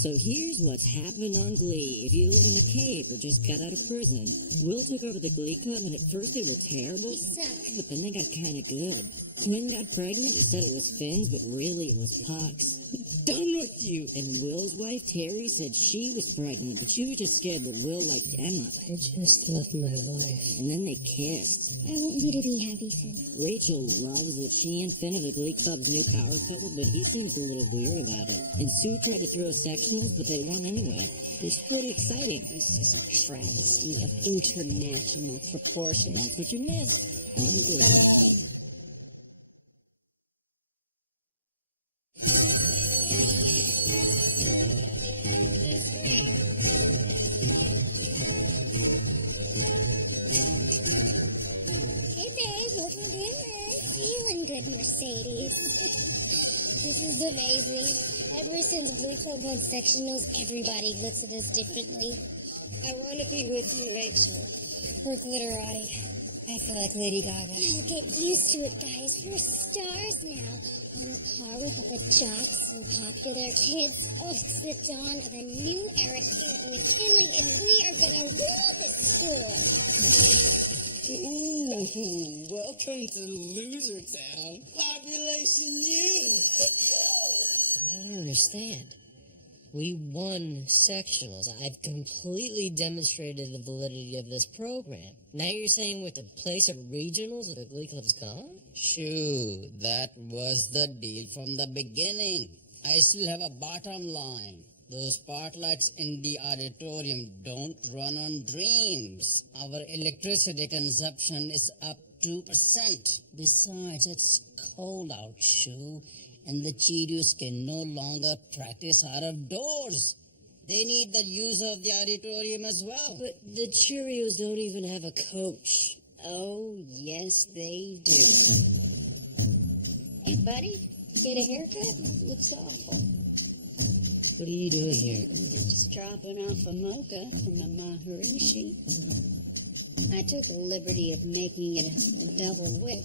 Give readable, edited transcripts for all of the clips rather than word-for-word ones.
So here's what's happened on Glee. If you live in a cave or just got out of prison, Will took over the Glee Club, and at first they were terrible, but then they got kind of good. Quinn got pregnant and said it was Finn's, but really it was Puck's. Done with you! And Will's wife, Terry, said she was pregnant, but she was just scared that Will liked Emma. I just love my wife. And then they kissed. I want you to be happy, Finn. Rachel loves that she and Finn are the Glee Club's new power couple, but he seems a little weird about it. And Sue tried to throw sectionals, but they won anyway. It's pretty exciting. This is a travesty of international proportions. That's what you missed on Glee. Mercedes. This is amazing. Ever since Glee Club won sectionals, everybody looks at us differently. I want to be with you, Rachel. We're glitterati. I feel like Lady Gaga. Oh, get used to it, guys. We're stars now. On par with all the jocks and popular kids. Oh, it's the dawn of a new era here at McKinley, and we are going to rule this school. Welcome to Loser Town. Population U. I don't understand. We won sectionals. I've completely demonstrated the validity of this program. Now you're saying with the place of regionals, the Glee Club's gone? Shoo, that was the deal from the beginning. I still have a bottom line. Those spotlights in the auditorium don't run on dreams. Our electricity consumption is up 2%. Besides, it's cold out, Shoo, and the Cheerios can no longer practice out of doors. They need the use of the auditorium as well. But the Cheerios don't even have a coach. Oh, yes, they do. Hey, buddy, get a haircut? Looks awful. What are you doing here? Just dropping off a mocha from a Maharishi. I took the liberty of making it a double whip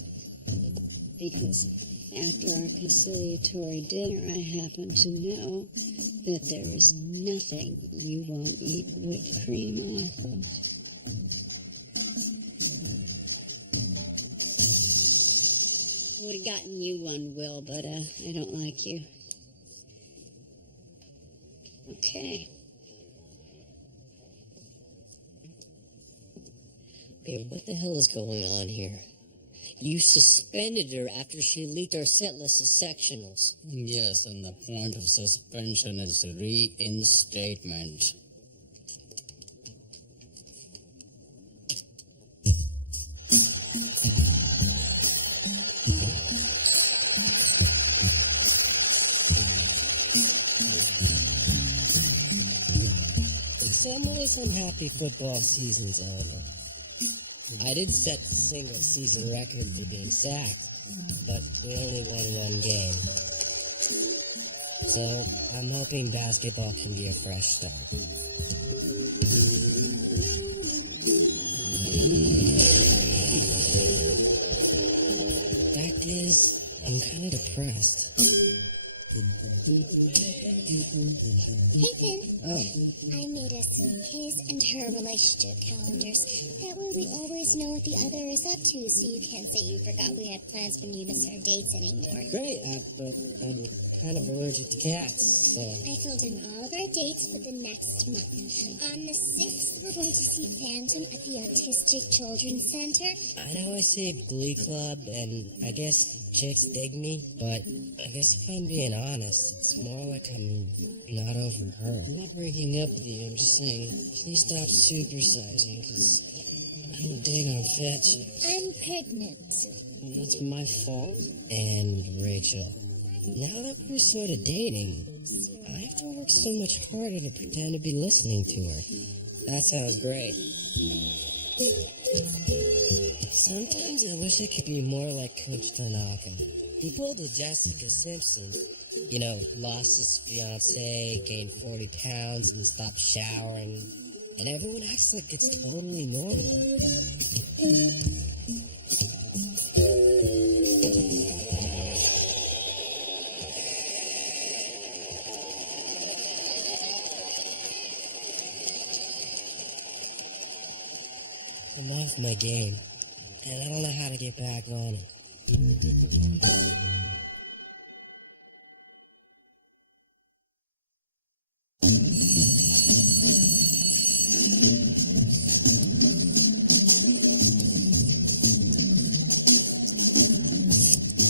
because after our conciliatory dinner, I happen to know that there is nothing you won't eat whipped cream off of. Would have gotten you one, Will, but I don't like you. Okay. Babe, what the hell is going on here? You suspended her after she leaked our set list of sectionals. Yes, and the point of suspension is reinstatement. In some ways, I'm happy football season's over. I did set the single-season record for being sacked, but we only won one game. So, I'm hoping basketball can be a fresh start. Fact is, I'm kind of depressed. Hey, Finn. Oh. I made us his and her relationship calendars. That way we always know what the other is up to, so you can't say you forgot we had plans when you miss our dates anymore. Great, but I'm kind of allergic to cats, so... I filled in all of our dates for the next month. On the 6th, we're going to see Phantom at the Autistic Children's Center. I know I saved Glee Club, and I guess chicks dig me, but I guess if I'm being honest, it's more like I'm not over her. I'm not breaking up with you, I'm just saying, please stop supersizing, because I don't dig on fat chicks. I'm pregnant. It's my fault. And Rachel, now that we're sort of dating, I have to work so much harder to pretend to be listening to her. That sounds great. Sometimes I wish I could be more like Coach Tanaka. He pulled a Jessica Simpson. You know, lost his fiancée, gained 40 pounds, and stopped showering. And everyone acts like it's totally normal. I'm off my game, and I don't know how to get back on it.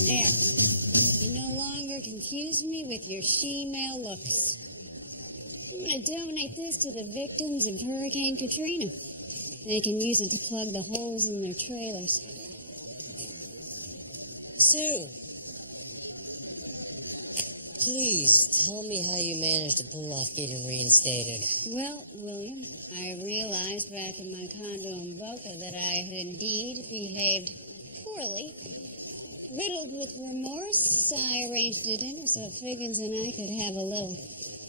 There. You no longer confuse me with your she-male looks. I'm going to donate this to the victims of Hurricane Katrina. They can use it to plug the holes in their trailers. Sue, please tell me how you managed to pull off getting reinstated. Well, William, I realized back in my condo in Boca that I had indeed behaved poorly. Riddled with remorse, I arranged a dinner so Figgins and I could have a little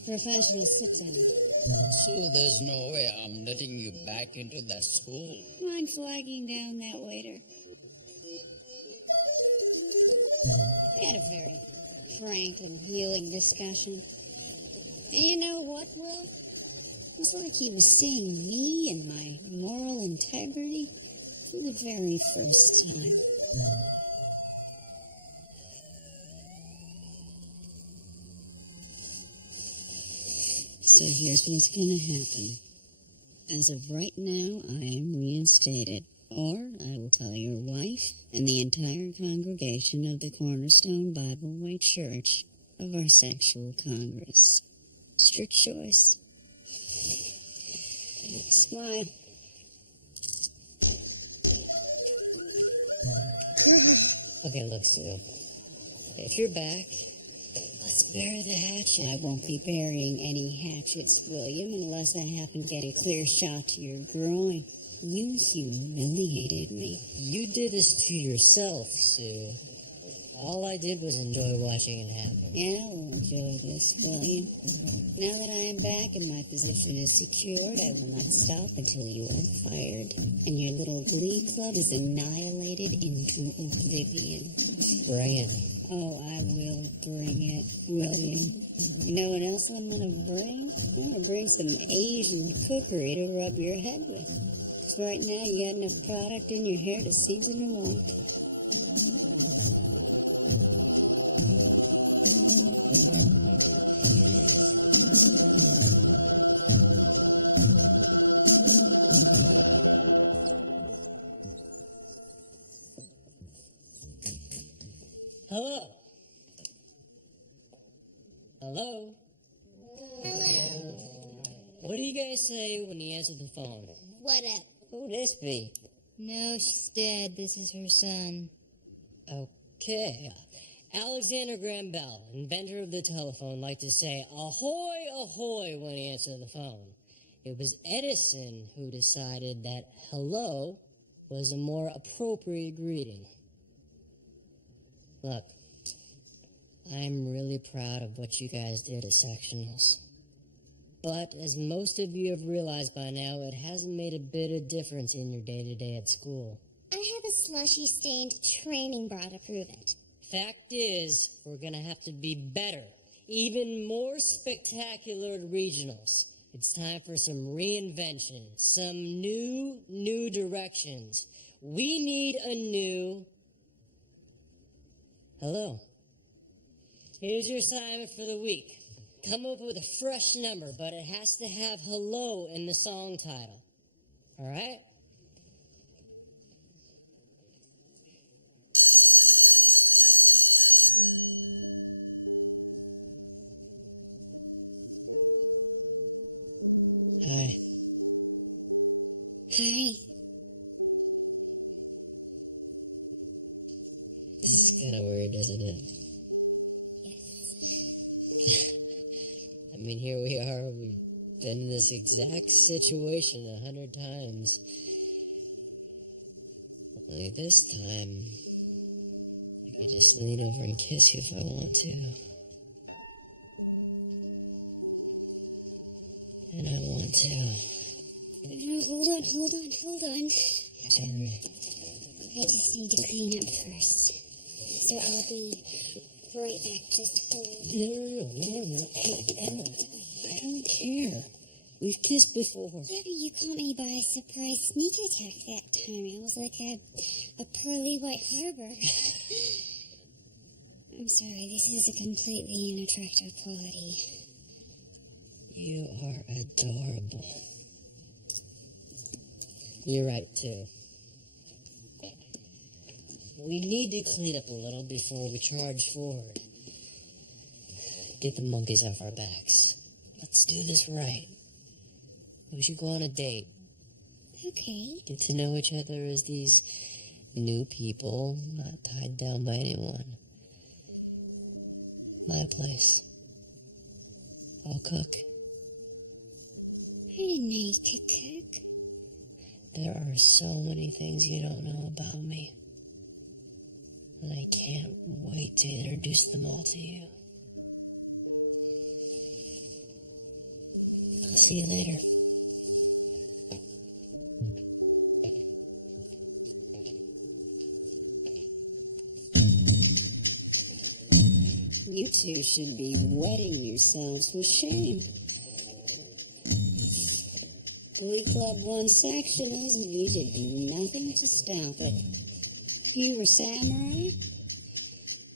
professional sit-down. So there's no way I'm letting you back into that school. Mind flagging down that waiter? We had a very frank and healing discussion. And you know what, Will? It was like he was seeing me and my moral integrity for the very first time. So here's what's gonna happen. As of right now, I am reinstated. Or I will tell your wife and the entire congregation of the Cornerstone Bible Way Church of our sexual congress. It's your choice. Smile. Okay, look, Sue. If you're back, let's bury the hatchet. I won't be burying any hatchets, William, unless I happen to get a clear shot to your groin. You humiliated me. You did this to yourself, Sue. All I did was enjoy watching it happen. Yeah, we'll enjoy this, William. Now that I am back and my position is secured, I will not stop until you are fired and your little Glee club is annihilated into oblivion. Bring it. Oh, I will bring it, William. You know what else I'm gonna bring? I'm gonna bring some Asian cookery to rub your head with. 'Cause right now you got enough product in your hair to season a wok. Hello? Hello? Hello. What do you guys say when you answer the phone? What up? Who'd this be? No, she's dead. This is her son. Okay. Alexander Graham Bell, inventor of the telephone, liked to say, ahoy, ahoy, when he answered the phone. It was Edison who decided that hello was a more appropriate greeting. Look, I'm really proud of what you guys did at sectionals. But as most of you have realized by now, it hasn't made a bit of difference in your day-to-day at school. I have a slushy-stained training bra to prove it. Fact is, we're gonna have to be better, even more spectacular at regionals. It's time for some reinvention, some new directions. We need a new... Hello. Here's your assignment for the week. Come up with a fresh number, but it has to have hello in the song title. All right? Hi. Hi. This is kind of weird, isn't it? I mean, here we are. We've been in this exact situation 100 times. Only this time, I can just lean over and kiss you if I want to. And I want to. Hold on. Sorry. I just need to clean up first. So I'll be right back. Just hold. No. Hey, Emma, I don't care. We've kissed before. Yeah, but you caught me by a surprise sneak attack that time. It was like a pearly white harbor. I'm sorry, this is a completely unattractive quality. You are adorable. You're right, too. We need to clean up a little before we charge forward. Get the monkeys off our backs. Let's do this right. We should go on a date. Okay. Get to know each other as these new people, not tied down by anyone. My place. I'll cook. I didn't know you could cook. There are so many things you don't know about me. And I can't wait to introduce them all to you. I'll see you later. You two should be wetting yourselves with shame. Glee Club won sectionals and you did nothing to stop it. You were samurai,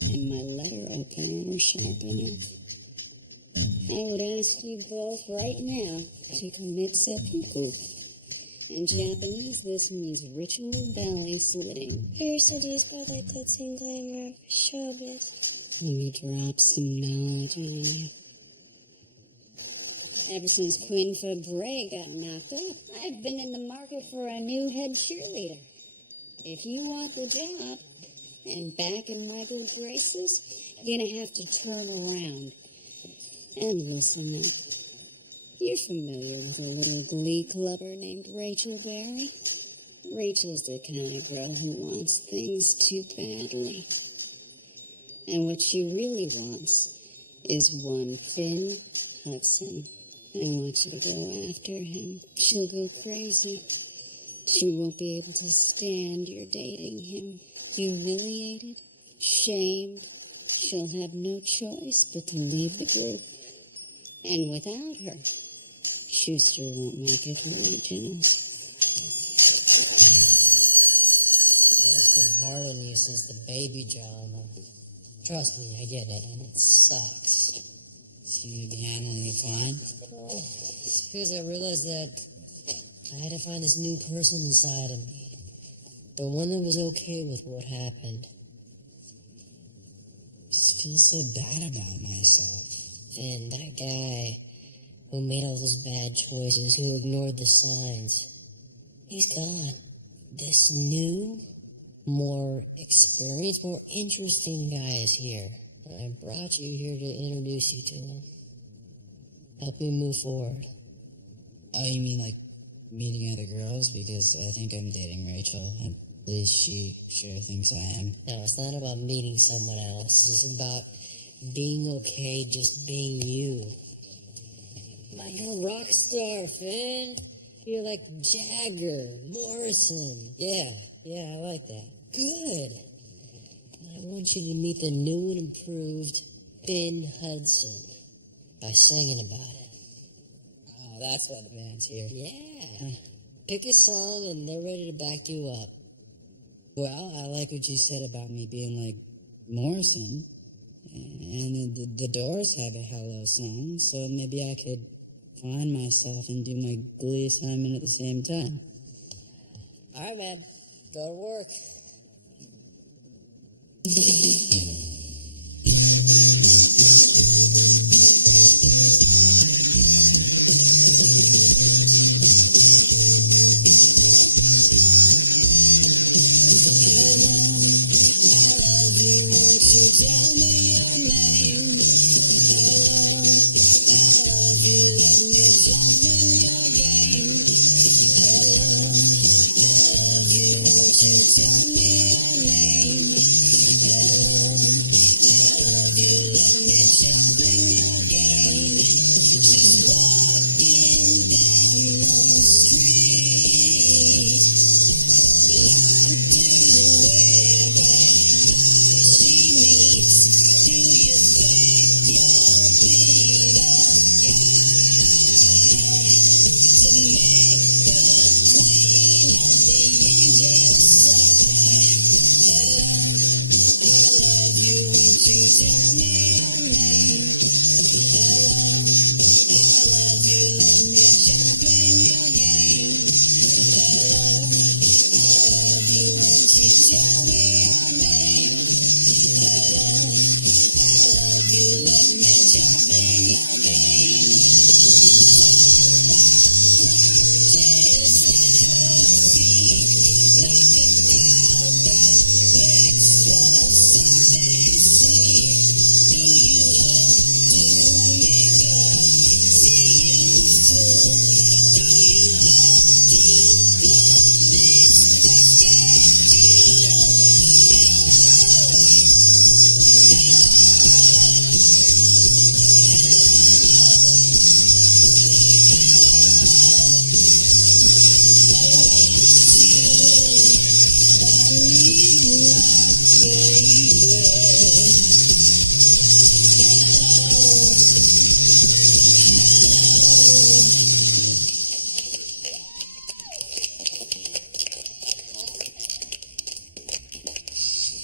and my letter opener were sharp enough. I would ask you both right now to commit seppuku. In Japanese, this means ritual belly slitting. You're seduced by the glitz and glamour of showbiz. Let me drop some knowledge on you. Ever since Quinn Fabre got knocked up, I've been in the market for a new head cheerleader. If you want the job, and back in my good graces, you're gonna have to turn around. And listen now. You're familiar with a little Glee clubber named Rachel Berry? Rachel's the kind of girl who wants things too badly. And what she really wants is one Finn Hudson. I want you to go after him. She'll go crazy. She won't be able to stand your dating him. Humiliated, shamed, she'll have no choice but to leave the group. And without her, Schuster won't make it to regionals. It's been hard on you since the baby drama. Trust me, I get it, and it sucks. Seem to be handling it fine. It's because I realized that I had to find this new person inside of me. The one that was okay with what happened. Just feel so bad about myself. And that guy who made all those bad choices, who ignored the signs, he's gone. This new, more experienced, more interesting guy is here. I brought you here to introduce you to him. Help me move forward. Oh, you mean like meeting other girls? Because I think I'm dating Rachel. At least she sure thinks I am. No, it's not about meeting someone else. It's about being okay just being you. Like you're a rock star, Finn. You're like Jagger, Morrison. Yeah, I like that. Good. I want you to meet the new and improved Finn Hudson by singing about it. Oh, that's why the band's here. Yeah. Pick a song and they're ready to back you up. Well, I like what you said about me being like Morrison. And the Doors have a Hello song, so maybe I could find myself and do my Glee assignment at the same time. All right, man. Go to work. Tell me your name. Hello, I love you. Let me jump in your game. Hello, I love you. Won't you tell me your name? Hello, I love you. Let me jump in your game. Just walking down the street. Like to where she meets. Do you think you'll be the guy?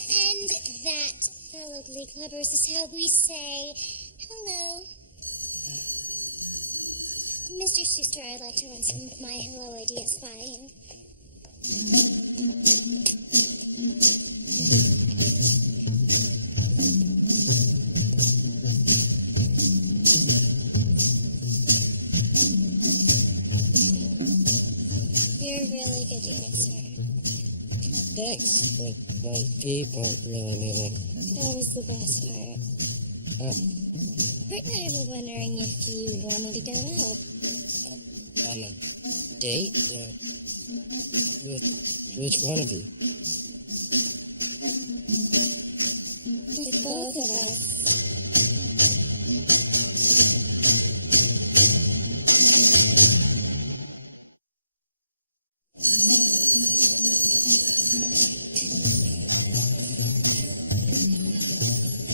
And that, fellow Glee Clubbers, is how we say hello. Mr. Schuster, I'd like to run some of my hello ideas by you. You're a really good dancer. Thanks, but my feet aren't really moving. That was the best part. Britt and I were wondering if you wanted to go out. On a date? With which one of you? With both of us.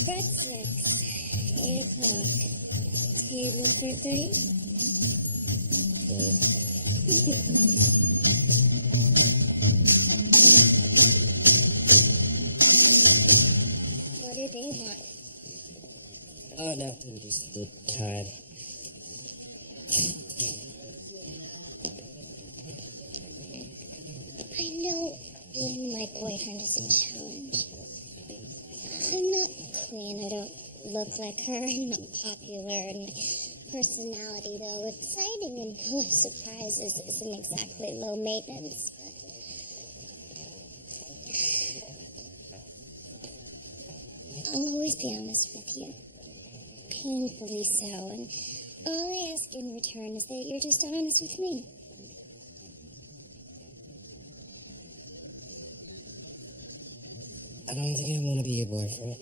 Bread 6, 8 o'clock. Table for 3. What do they want? Oh, no, I'm just tired. I know being my boyfriend is a challenge. I'm not queen. I don't look like her. I'm not popular. And personality, though exciting and full of surprises, isn't exactly low maintenance. But I'll always be honest with you. Painfully so. And all I ask in return is that you're just honest with me. I don't think I want to be your boyfriend.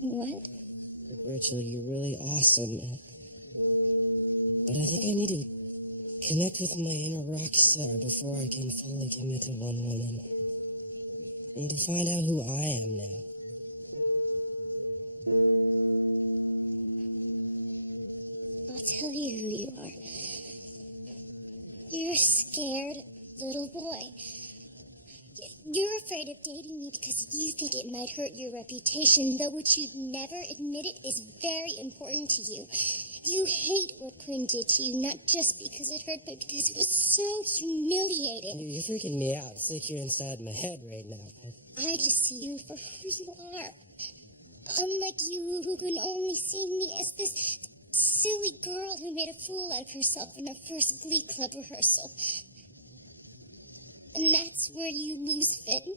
What? Rachel, you're really awesome. But I think I need to connect with my inner rock star before I can fully commit to one woman. I need to find out who I am now. I'll tell you who you are. You're a scared little boy. You're afraid of dating me because you think it might hurt your reputation, though what you'd never admit it is very important to you. You hate what Quinn did to you, not just because it hurt, but because it was so humiliating. You're freaking me out. It's like you're inside my head right now. I just see you for who you are. Unlike you, who can only see me as this silly girl who made a fool out of herself in her first Glee Club rehearsal. And that's where you lose Finn.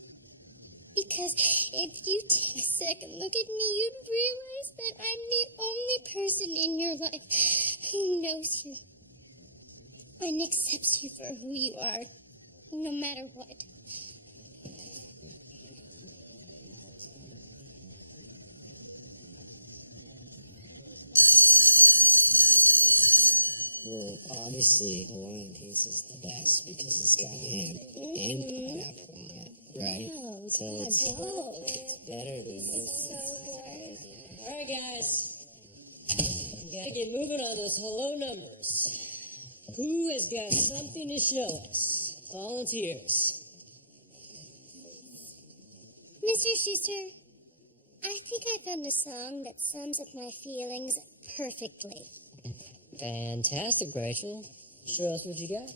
Because if you take a second look at me, you'd realize that I'm the only person in your life who knows you and accepts you for who you are, no matter what. Well, obviously, Hawaiian pizza is the best because it's got ham and pineapple on it, right? Oh, So God, it's better than most. Alright, guys. We gotta get moving on those hello numbers. Who has got something to show us? Volunteers. Mr. Schuster, I think I found a song that sums up my feelings perfectly. Fantastic, Rachel. Show us what you got.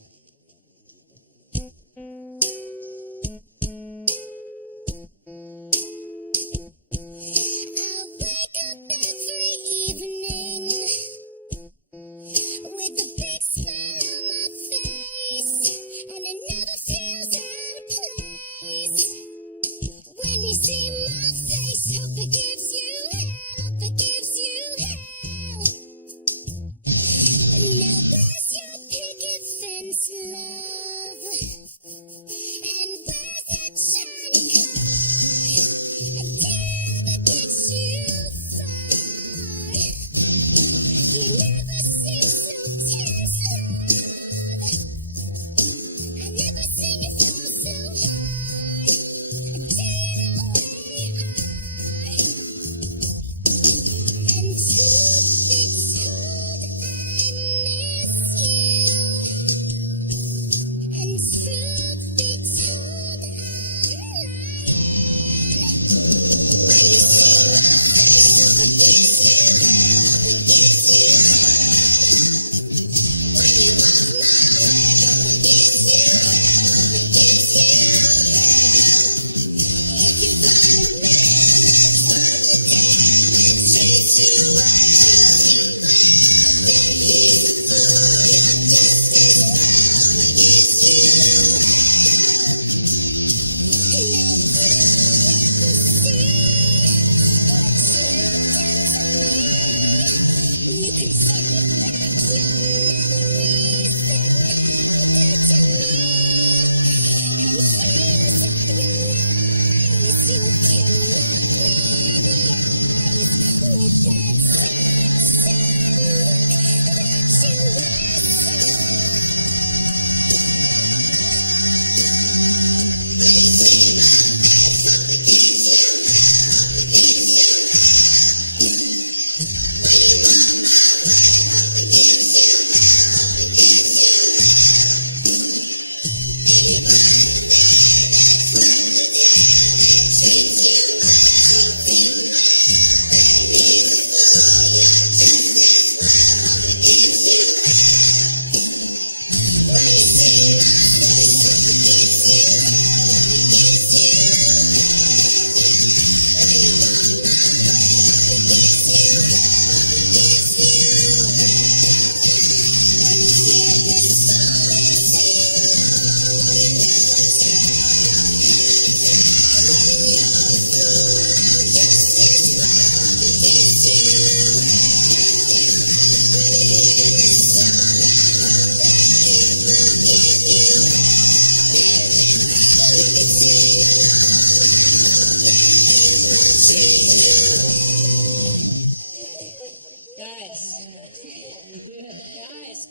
see my face, hope it gives you hell, hope it gives you hell. Now where's your picket fence, love? And where's that shiny car? I dare to get you far. You never seem so tense, love. I never seen you fall so hard. I dare know where you are. And truth be told, I miss you. And truth be told, I'm lying. When you see my face, it gives you hell, it gives you hell. When you walk my way, it gives you hell, it gives you hell. If you find a man, let me down and treats you well, then he's a fool, you're just as well, it gives you hell. Now you'll never see what you've done to me. You can take back your memories that now they're to me. And here's all your lies. You can look me in the eyes with that sad, sad look that you wear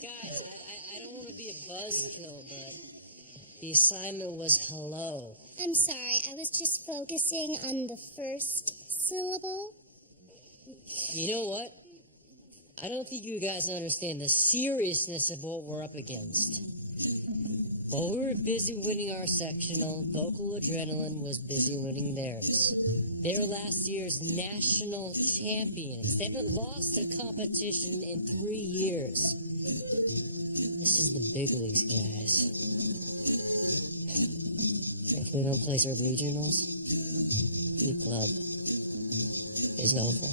Guys, I don't want to be a buzzkill, but the assignment was hello. I'm sorry, I was just focusing on the first syllable. You know what? I don't think you guys understand the seriousness of what we're up against. While we were busy winning our sectional, Vocal Adrenaline was busy winning theirs. They were last year's national champions. They haven't lost a competition in 3 years. This is the big leagues, guys. If we don't place our regionals, the club is over.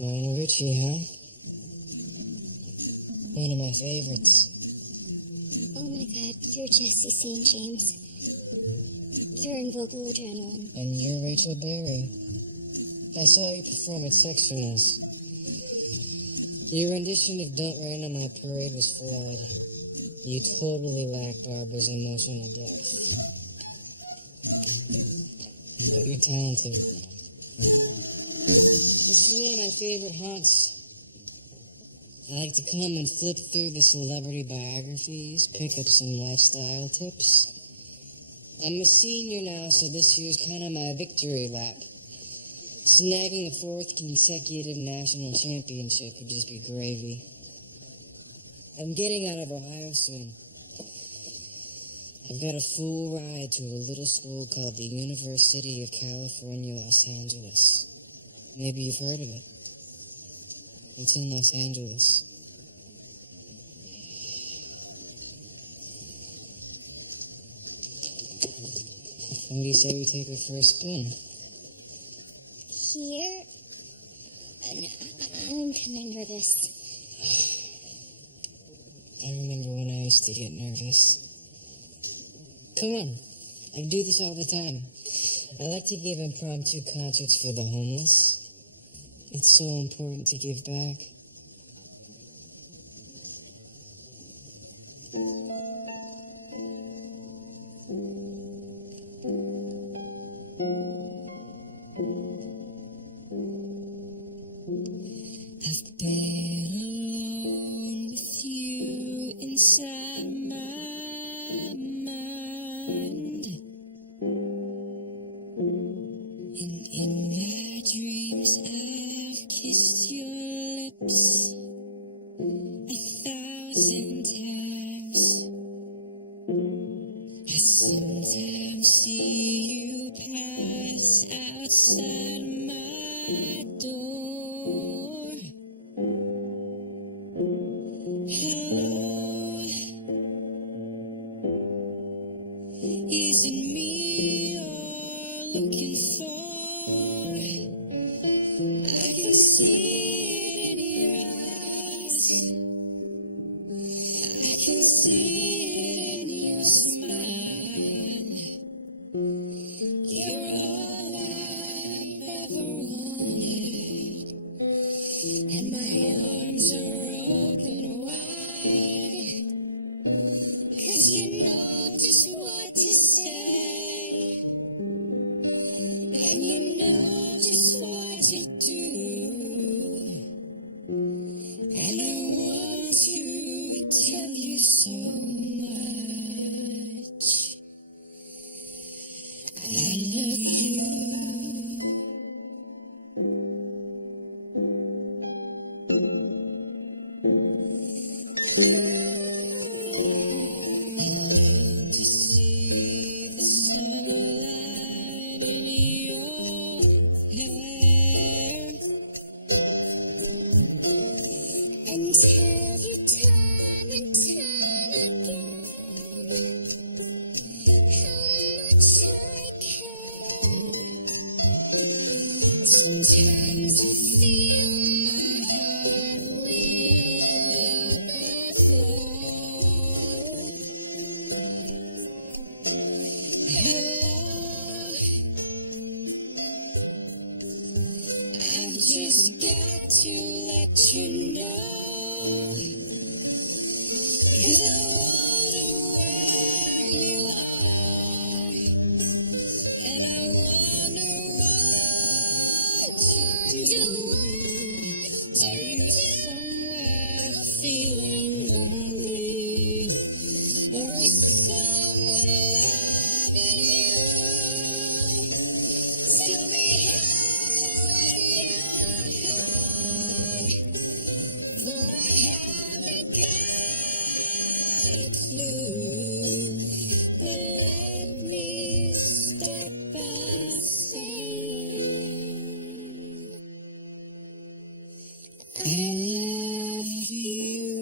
Lionel Richie, huh? One of my favorites. Oh my god, you're Jesse St. James. You're in Vocal Adrenaline. And you're Rachel Berry. I saw you perform at sectionals. Your rendition of Don't Rain on My Parade was flawed. You totally lack Barbara's emotional depth. But you're talented. This is one of my favorite haunts. I like to come and flip through the celebrity biographies, pick up some lifestyle tips. I'm a senior now, so this year's kind of my victory lap. Snagging a 4th consecutive national championship would just be gravy. I'm getting out of Ohio soon. I've got a full ride to a little school called the University of California, Los Angeles. Maybe you've heard of it. It's in Los Angeles. When do you say we take it for a spin? Here? I'm kind of nervous. I remember when I used to get nervous. Come on. I do this all the time. I like to give impromptu concerts for the homeless. It's so important to give back. I've been alone with you inside my mind, and in my dreams I've kissed your lips 1,000 times. I sometimes see you pass outside my door. Hello, is it me you're looking for? I can see it in your eyes. I can see it in your smile. You're all I ever wanted, and my arms are open wide, 'cause you know just what to say, and you know just what to do, and I want to tell you so much. I love you. And to see the sunlight in your hair, and tell you time and time again how much I care. Sometimes I feel my heart will overflow. Hello, I've just got to let you know, 'cause I wonder where you are, and I wonder what you're doing. Are you somewhere feeling lonely, or is someone loving you? Tell me how you are, for I haven't got a clue. But let me start by saying I love you.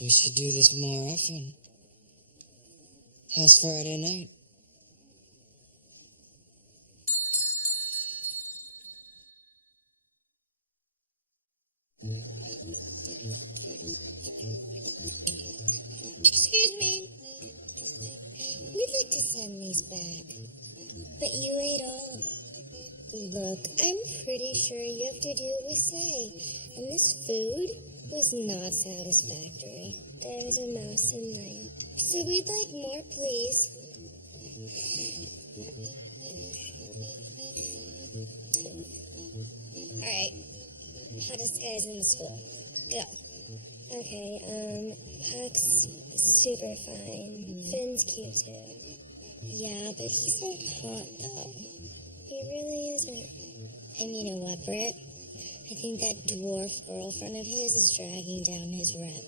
We should do this more often. How's Friday night? Excuse me. We'd like to send these back, but you ate all of them. Look, I'm pretty sure you have to do what we say, and this food was not satisfactory. There was a mouse in mine. So we'd like more, please. Alright. Hottest guys in the school. Go. Okay, Puck's super fine. Finn's cute too. Yeah, but he's not hot though. He really isn't. And you know what, Britt? I think that dwarf girlfriend of his is dragging down his rep.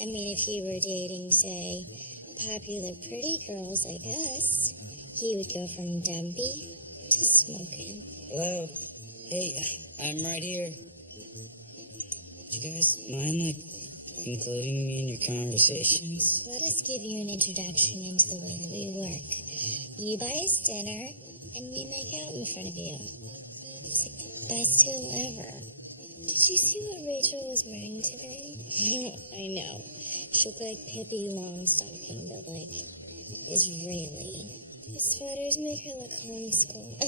I mean, if he were dating, say, popular pretty girls like us, he would go from dumpy to smoking. Hello? Hey, I'm right here. Would you guys mind, including me in your conversations? Let us give you an introduction into the way that we work. You buy us dinner, and we make out in front of you. It's like the best deal ever. Did you see what Rachel was wearing today? I know. She looked like Pippi Longstocking, but Israeli. Those sweaters make her look homeschooled.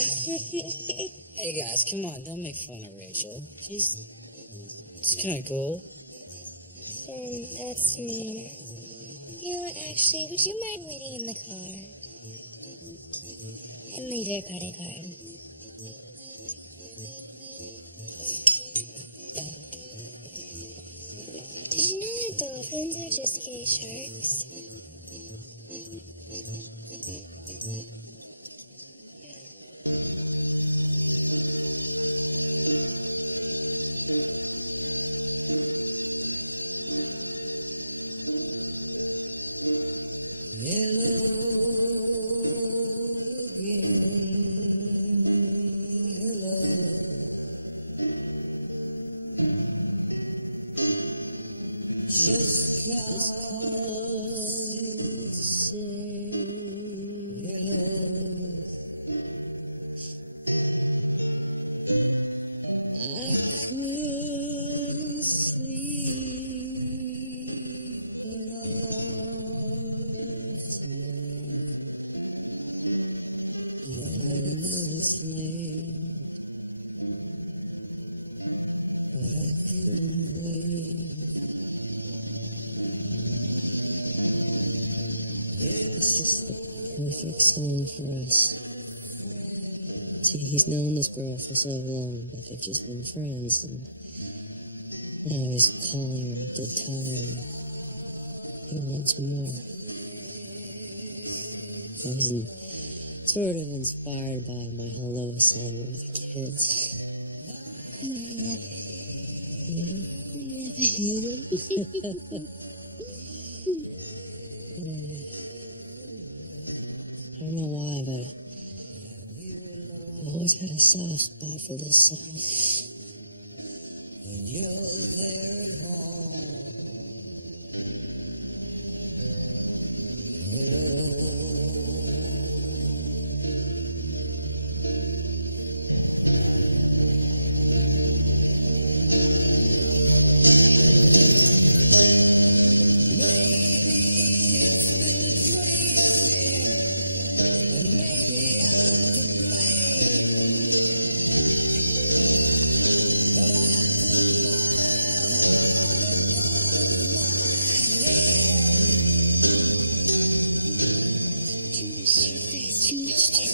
Hey guys, come on, don't make fun of Rachel. It's kind of cool. Finn, that's mean. You know what, actually, would you mind waiting in the car? And leave your credit card. Did you know that dolphins are just gay sharks? Just I couldn't sleep at all tonight. Last night, but I couldn't wait. It's just the perfect song for us. See, he's known this girl for so long, but they've just been friends, and now he's calling her to tell her he wants more. I was sort of inspired by my hello assignment with the kids. I don't know why, but I've always had a soft spot for this song. And you're there at home.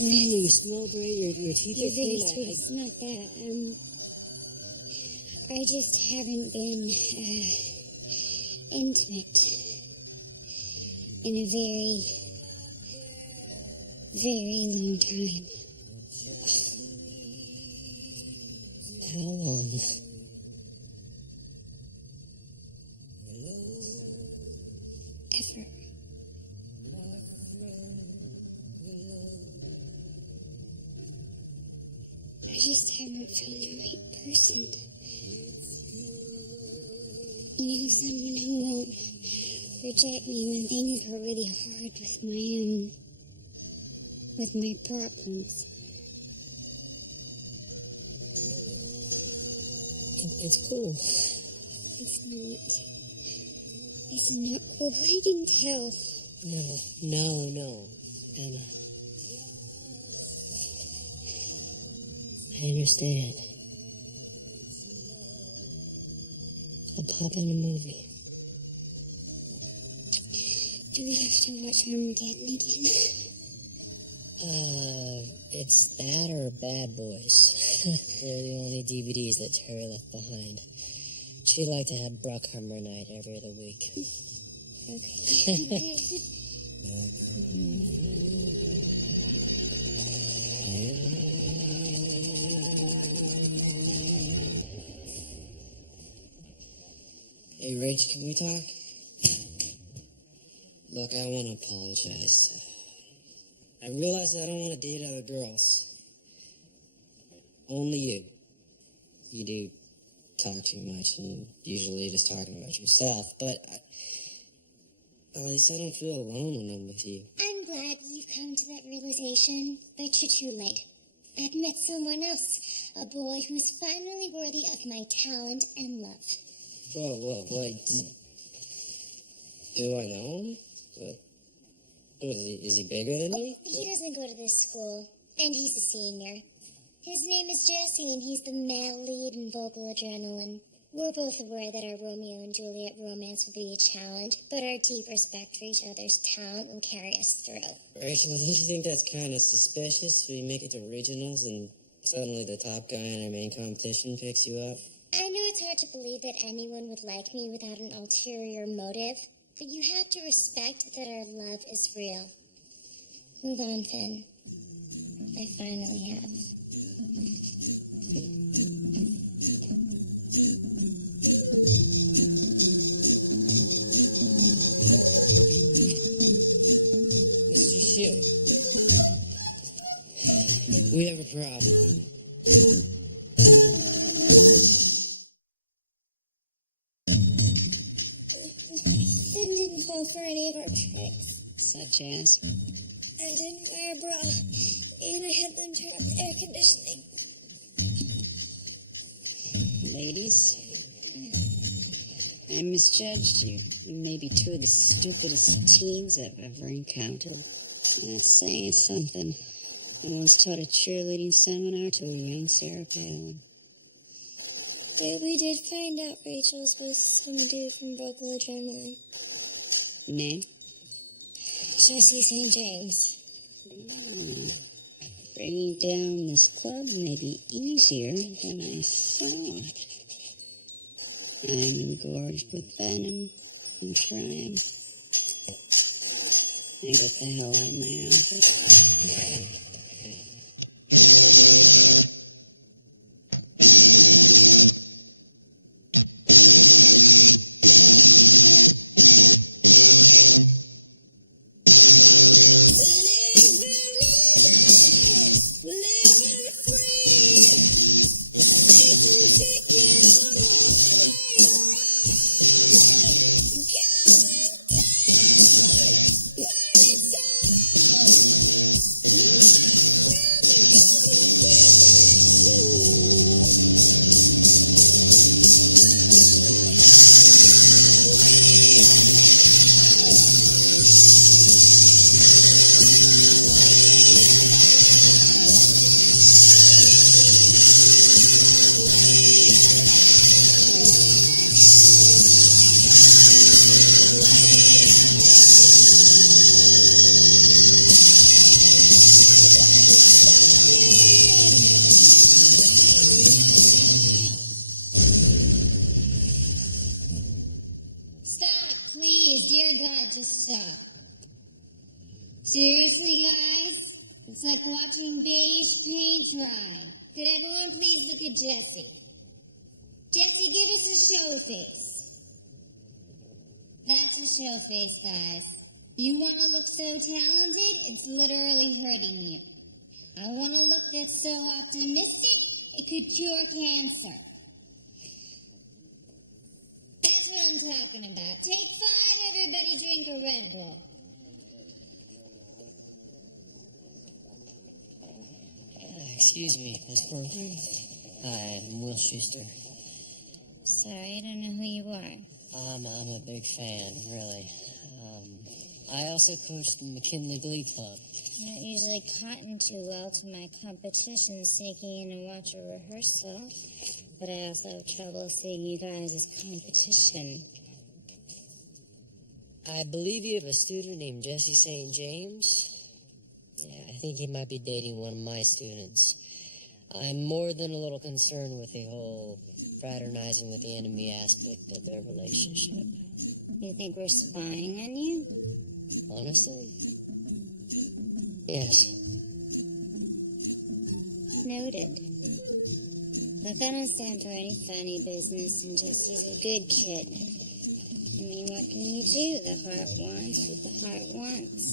You smell great. Your teeth You're are very clean. sweet. It's not that. I just haven't been intimate in a very, very long time. How long? Ever. I just haven't found the right person. You know, someone who won't reject me when things are really hard with my problems. It's cool. It's not. It's not cool. I can tell. No. Emma. I understand. I'll pop in a movie. Do we have to watch Armageddon again? It's that or Bad Boys. They're the only DVDs that Terry left behind. She'd like to have Bruckheimer night every other week. Hey, Rach, can we talk? Look, I want to apologize. I realize I don't want to date other girls. Only you. You do talk too much and usually just talking about yourself, but at least I don't feel alone when I'm with you. I'm glad you've come to that realization, but you're too late. I've met someone else, a boy who's finally worthy of my talent and love. Whoa, wait. Do I know him? What is he bigger than me? He doesn't go to this school, and he's a senior. His name is Jesse, and he's the male lead in Vocal Adrenaline. We're both aware that our Romeo and Juliet romance will be a challenge, but our deep respect for each other's talent will carry us through. Rachel, don't you think that's kind of suspicious? We make it to regionals and suddenly the top guy in our main competition picks you up? I know it's hard to believe that anyone would like me without an ulterior motive, but you have to respect that our love is real. Move on, Finn. I finally have. Mr. Shield, we have a problem. Finn didn't fall for any of our tricks. Such as? I didn't wear a bra, and I had them turn up the air conditioning. Ladies, I misjudged you. You may be two of the stupidest teens I've ever encountered. That's saying something. I once taught a cheerleading seminar to a young Sarah Palin. We did find out Rachel's was some dude from Vocal Adrenaline. Name? Jesse St. James. Bringing down this club may be easier than I thought. I'm engorged with venom and triumph. Now get the hell out of my office. Just stop. Seriously, guys? It's like watching beige paint dry. Could everyone please look at Jesse? Jesse, give us a show face. That's a show face, guys. You want to look so talented, it's literally hurting you. I want a look that's so optimistic, it could cure cancer. That's what I'm talking about. Take 5, everybody drink a Red Bull. Excuse me, Miss Brooklyn. Hi, I'm Will Schuster. Sorry, I don't know who you are. I'm a big fan, really. I also coach the McKinley Glee Club. I don't usually cotton too well to my competition, sneaking in to watch a rehearsal. But I also have trouble seeing you guys as competition. I believe you have a student named Jesse St. James. Yeah, I think he might be dating one of my students. I'm more than a little concerned with the whole fraternizing with the enemy aspect of their relationship. You think we're spying on you? Honestly? Yes. Noted. Look, I don't stand for any funny business, and Jesse's a good kid. I mean, what can you do? The heart wants what the heart wants.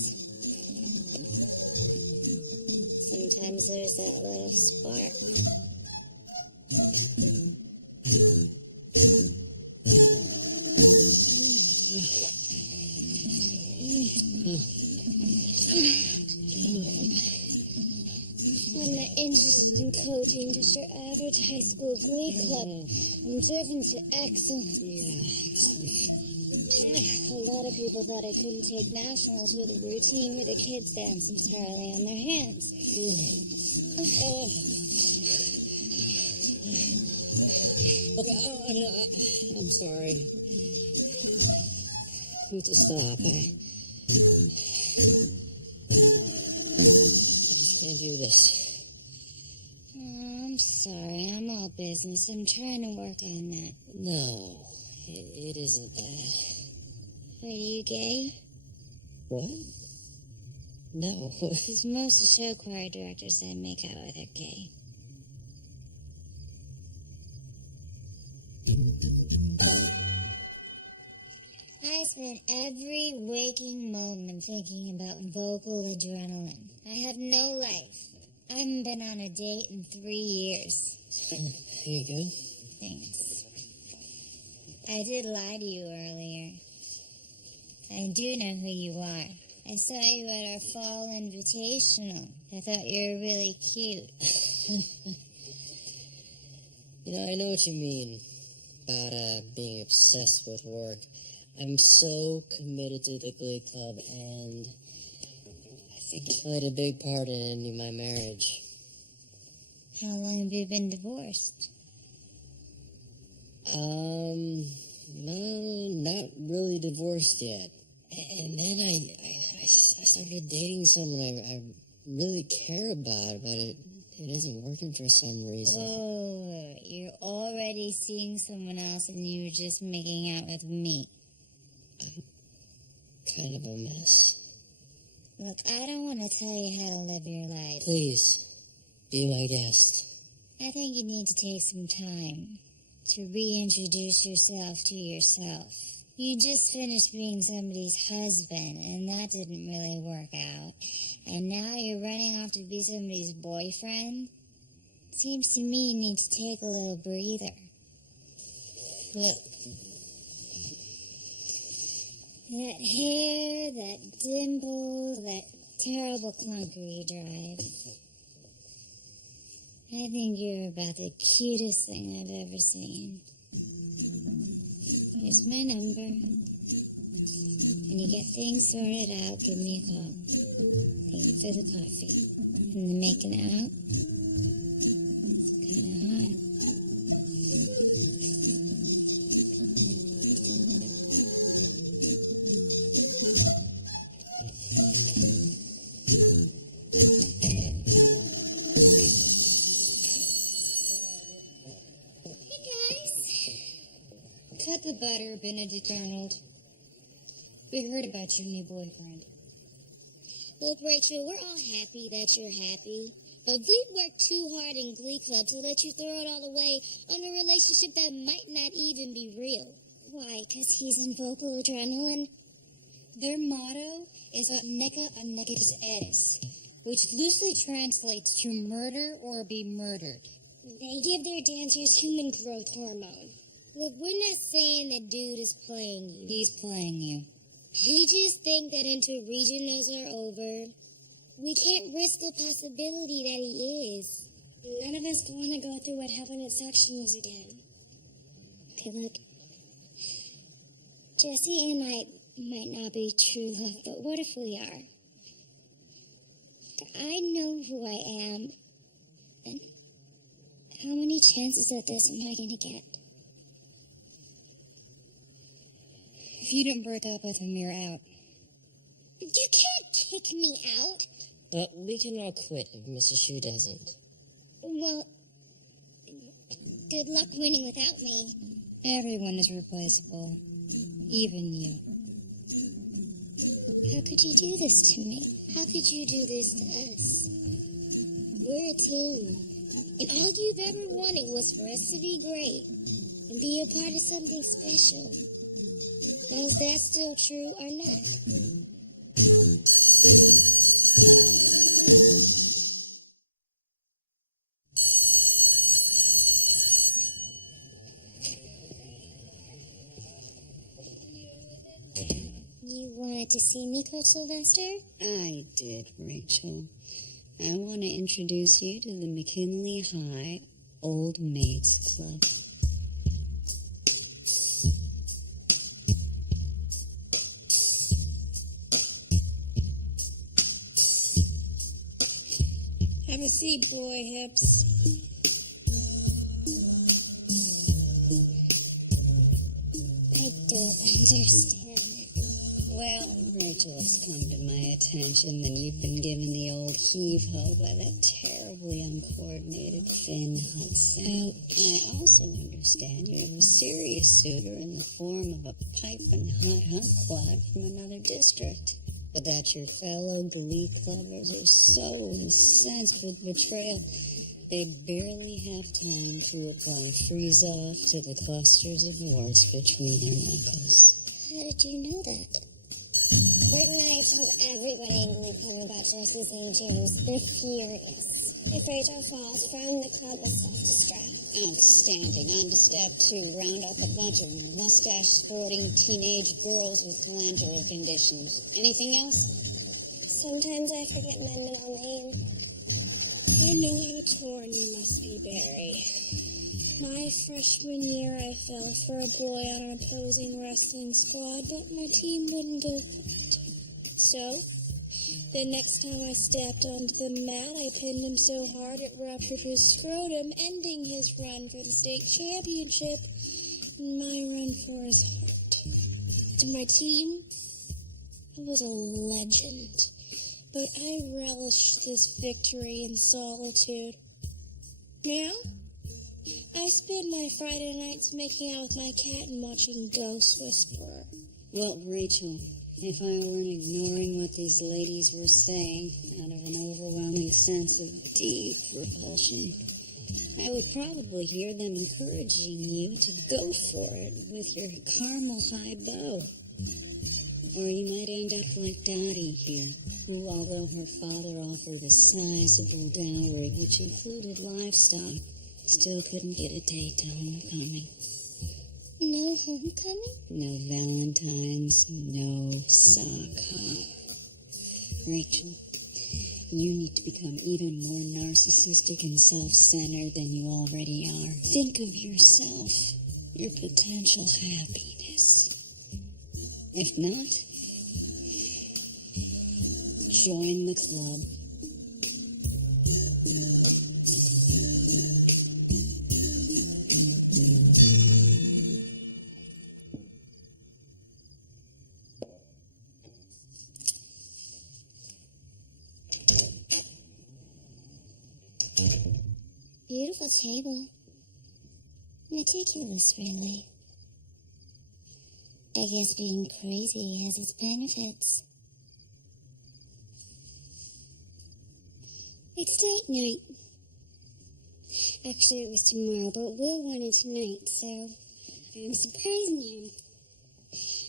Sometimes there's that little spark. I'm not interested in coaching just your average high school glee club. I'm driven to excellence. A lot of people thought I couldn't take nationals with a routine where the kids dance entirely on their hands. Okay, I'm sorry. I need to stop. I just can't do this. I'm sorry, I'm all business. I'm trying to work on that. No, it isn't that. Are you gay? What? No. Because most show choir directors I make out with are gay. I spend every waking moment thinking about vocal adrenaline. I have no life. I haven't been on a date in 3 years. Here you go. Thanks. I did lie to you earlier. I do know who you are. I saw you at our fall invitational. I thought you were really cute. You know, I know what you mean about being obsessed with work. I'm so committed to the Glee Club, and I think it played a big part in ending my marriage. How long have you been divorced? No, not really divorced yet. And then I started dating someone I really care about, but it isn't working for some reason. Oh, you're already seeing someone else and you were just making out with me. I'm kind of a mess. Look, I don't want to tell you how to live your life. Please, be my guest. I think you need to take some time to reintroduce yourself to yourself. You just finished being somebody's husband, and that didn't really work out. And now you're running off to be somebody's boyfriend? Seems to me you need to take a little breather. Look. That hair, that dimple, that terrible clunker you drive. I think you're about the cutest thing I've ever seen. Here's my number. When you get things sorted out, give me a call. Thank you for the coffee. And the making out. It's kind of hot. Cut the butter, Benedict Arnold. We heard about your new boyfriend. Look, Rachel, we're all happy that you're happy. But we've worked too hard in Glee Club to let you throw it all away on a relationship that might not even be real. Why? Because he's in vocal adrenaline? Their motto is Neka Negus Eris, which loosely translates to murder or be murdered. They give their dancers human growth hormone. Look, we're not saying that dude is playing you. He's playing you. We just think that until regionals are over, we can't risk the possibility that he is. None of us want to go through what happened at sectionals again. Okay, look. Jesse and I might not be true love, but what if we are? I know who I am. And how many chances at this am I going to get? If you don't break up with him, you're out. You can't kick me out. But we can all quit if Mrs. Shu doesn't. Well, Good luck winning without me. Everyone is replaceable. Even you. How could you do this to me? How could you do this to us? We're a team. And all you've ever wanted was for us to be great and be a part of something special. Now, is that still true or not? You wanted to see me, Coach Sylvester? I did, Rachel. I want to introduce you to the McKinley High Old Maids Club. Have a seat, boy hips. I don't understand. Well, Rachel, it's come to my attention that you've been given the old heave-ho by that terribly uncoordinated Finn Hudson. I also understand you have a serious suitor in the form of a piping hot huntquad from another district. But that your fellow Glee clubbers are so incensed with betrayal, they barely have time to apply freeze-off to the clusters of warts between their knuckles. How did you know that? Bert and I told everybody in Glee Club about Jesse St. James. They're furious. If Rachel falls from the club with self-destruct. Outstanding. On to step 2. Round up a bunch of mustache-sporting teenage girls with glandular conditions. Anything else? Sometimes I forget my middle name. I know how torn you must be, Barry. My freshman year, I fell for a boy on an opposing wrestling squad, but my team wouldn't go for it. So, the next time I stepped onto the mat, I pinned him so hard it ruptured his scrotum, ending his run for the state championship and my run for his heart. To my team, I was a legend, but I relished this victory in solitude. Now, I spend my Friday nights making out with my cat and watching Ghost Whisperer. Well, Rachel, if I weren't ignoring what these ladies were saying out of an overwhelming sense of deep repulsion, I would probably hear them encouraging you to go for it with your caramel high bow. Or you might end up like Dottie here, who, although her father offered a sizable dowry, which included livestock, still couldn't get a date to homecoming. No homecoming? No Valentines, no sock hop. Rachel, you need to become even more narcissistic and self-centered than you already are. Think of yourself, your potential happiness. If not, join the club. Beautiful table. Meticulous, really. I guess being crazy has its benefits. It's date night. Actually, it was tomorrow, but Will wanted tonight, so I'm surprising him.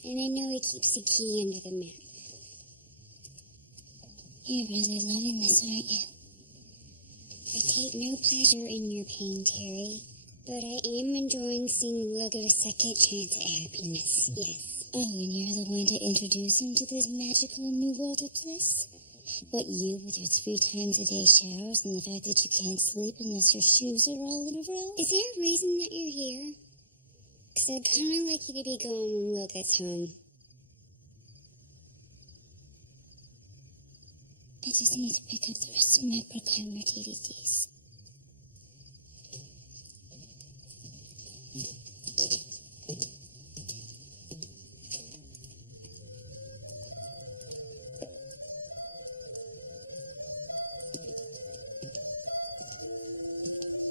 And I know he keeps the key under the mat. You're really loving this, aren't you? I take no pleasure in your pain, Terry, but I am enjoying seeing Will get a second chance at happiness, yes. Oh, and you're the one to introduce him to this magical new world of bliss? But you, with your 3 times a day showers and the fact that you can't sleep unless your shoes are all in a row? Is there a reason that you're here? Because I'd kind of like you to be gone when Will gets home. I just need to pick up the rest of my Brookheimer DVDs.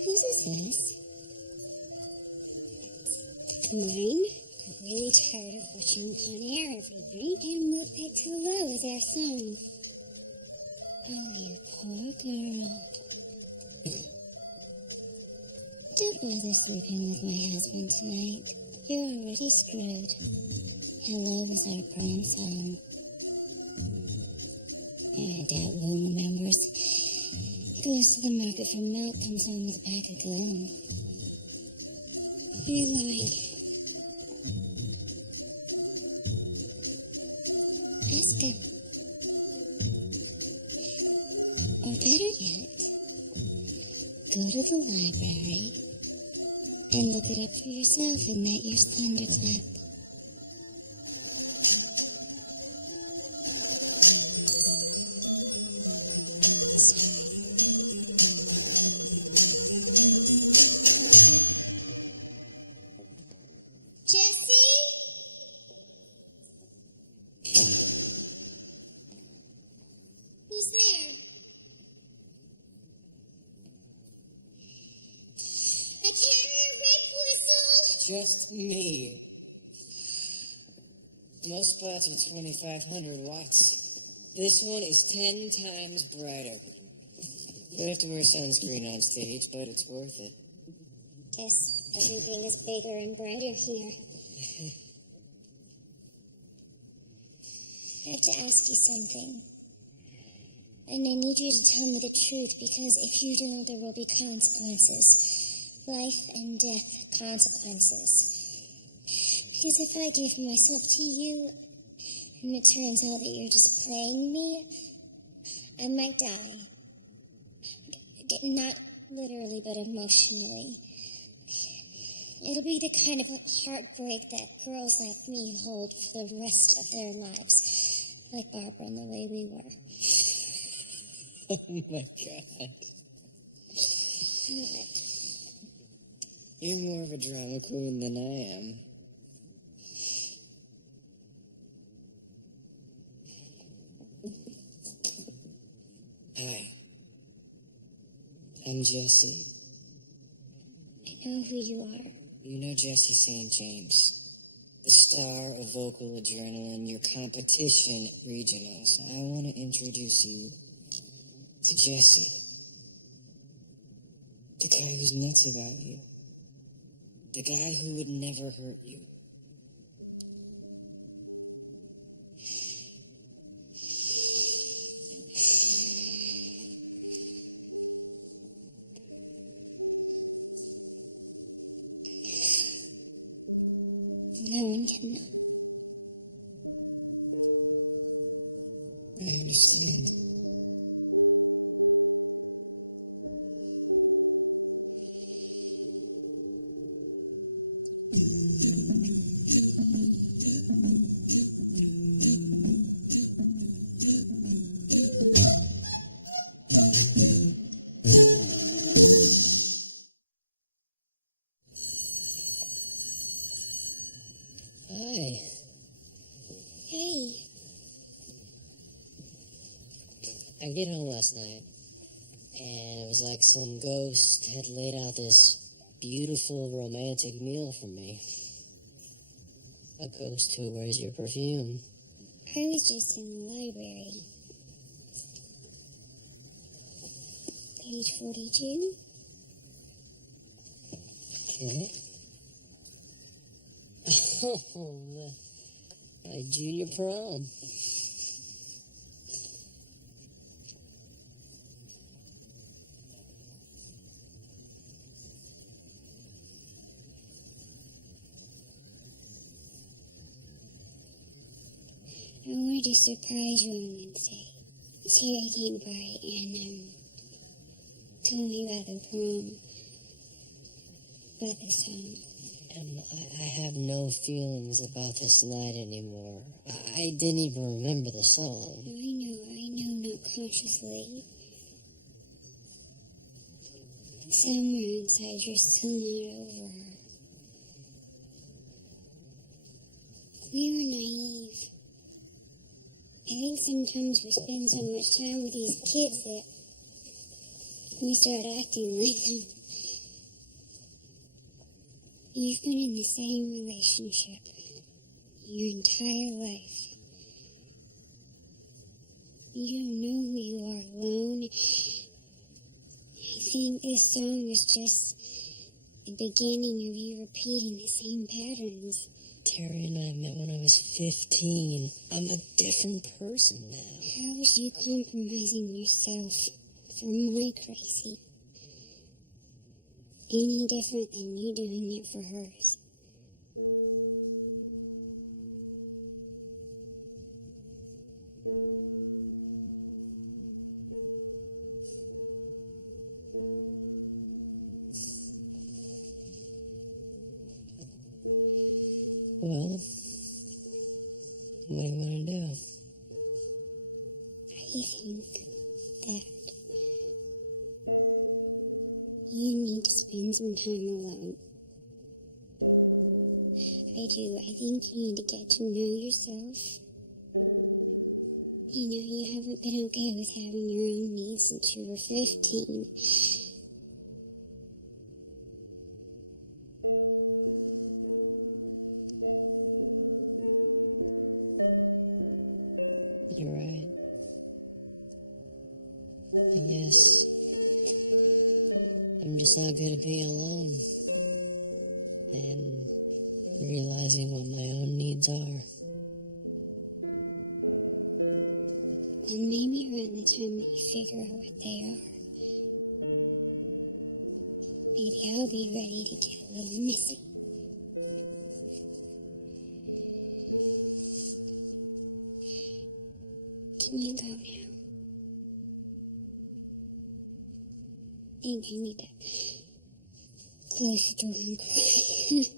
Whose is this? mine got really tired of watching Con Air every night and moved back to the low with our song. Oh, you poor girl. Don't bother sleeping with my husband tonight. You're already screwed. Hello was our prom song. I doubt Will remembers. Goes to the market for milk, comes home with a pack of gum. You lie. Ask him. Or better yet, go to the library and look it up for yourself in that year's thunderclap. Jesse? Who's there? I carry a rape whistle. Just me. Most spots are 2,500 watts. This one is 10 times brighter. We have to wear sunscreen on stage, but it's worth it. Yes, everything is bigger and brighter here. I have to ask you something. And I need you to tell me the truth, because if you don't, there will be consequences. Life and death consequences. Because if I give myself to you, and it turns out that you're just playing me, I might die. Not literally, but emotionally. It'll be the kind of heartbreak that girls like me hold for the rest of their lives. Like Barbara and the way we were. Oh my God. What? You're more of a drama queen than I am. Hi. I'm Jesse. I know who you are. You know Jesse St. James, the star of Vocal Adrenaline, your competition at regionals. I want to introduce you to Jesse, the guy who's nuts about you, the guy who would never hurt you. No one can know. I understand. Hi. Hey, I get home last night, and it was like some ghost had laid out this beautiful romantic meal for me. A ghost who wears your perfume. I was just in the library. Page 42. Okay. Oh, my junior prom. I wanted to surprise you on Wednesday. Sarah came by and told me about the prom, about the song. And I have no feelings about this night anymore. I didn't even remember the song. I know, not consciously. Somewhere inside, you're still not over her. We were naive. I think sometimes we spend so much time with these kids that we start acting like them. You've been in the same relationship your entire life. You don't know who you are alone. I think this song is just the beginning of you repeating the same patterns. Terry and I met when I was 15. I'm a different person now. How is you compromising yourself for my crazy? Any different than you doing it for hers? Well, what do you want to do? I think that you need to spend some time alone. I do. I think you need to get to know yourself. You know, you haven't been okay with having your own needs since you were 15. You're right. I guess I'm just not good at being alone and realizing what my own needs are. Well, maybe around the time that you figure out what they are, maybe I'll be ready to get a little messy. Can you go now? I think I need to close the door and cry.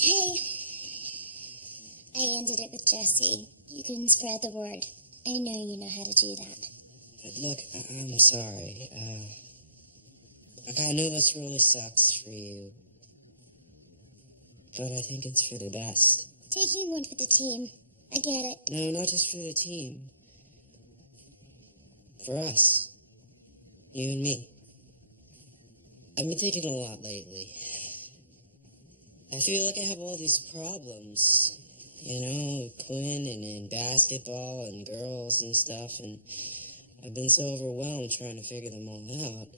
Hey, I ended it with Jesse. You can spread the word. I know you know how to do that. Look, I'm sorry. I know this really sucks for you, but I think it's for the best. Taking one for the team. I get it. No, not just for the team. For us. You and me. I've been thinking a lot lately. I feel like I have all these problems, you know, with Quinn and basketball and girls and stuff, and I've been so overwhelmed trying to figure them all out.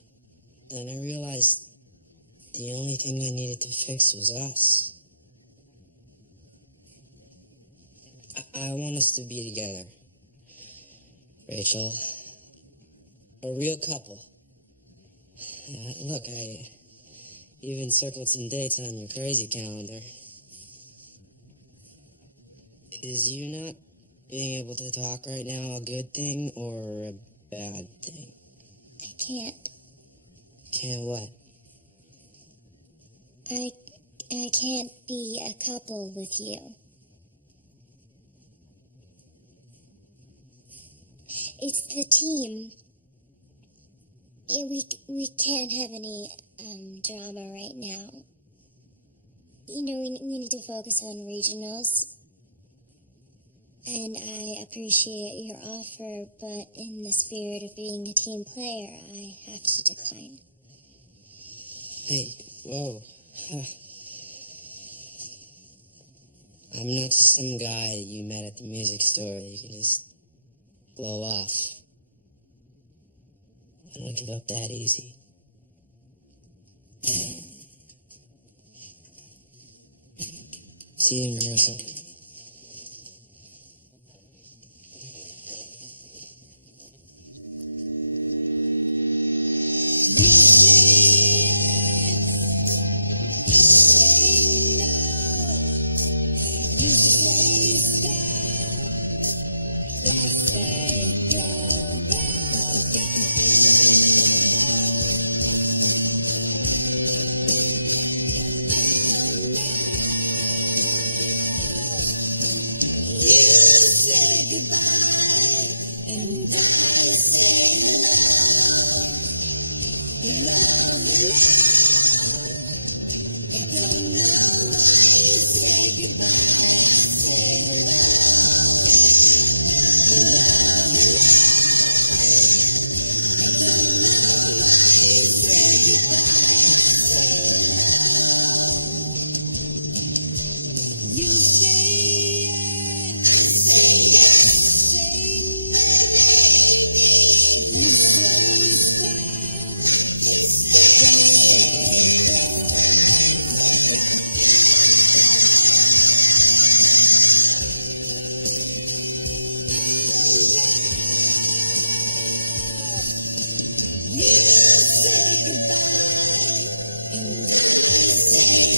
Then I realized the only thing I needed to fix was us. I want us to be together, Rachel. A real couple. Look, I even circled some dates on your crazy calendar. Is you not being able to talk right now a good thing or a bad thing? I can't. Can't what? I can't be a couple with you. It's the team. Yeah, we can't have any drama right now. You know, we need to focus on regionals. And I appreciate your offer, but in the spirit of being a team player, I have to decline. Hey, whoa. I'm not just some guy that you met at the music store that you can just blow off. I don't give up that easy. See you in rehearsal. You say yes, you say no, you say stop. You say yes, say no. You say stop, say you say goodbye, and I say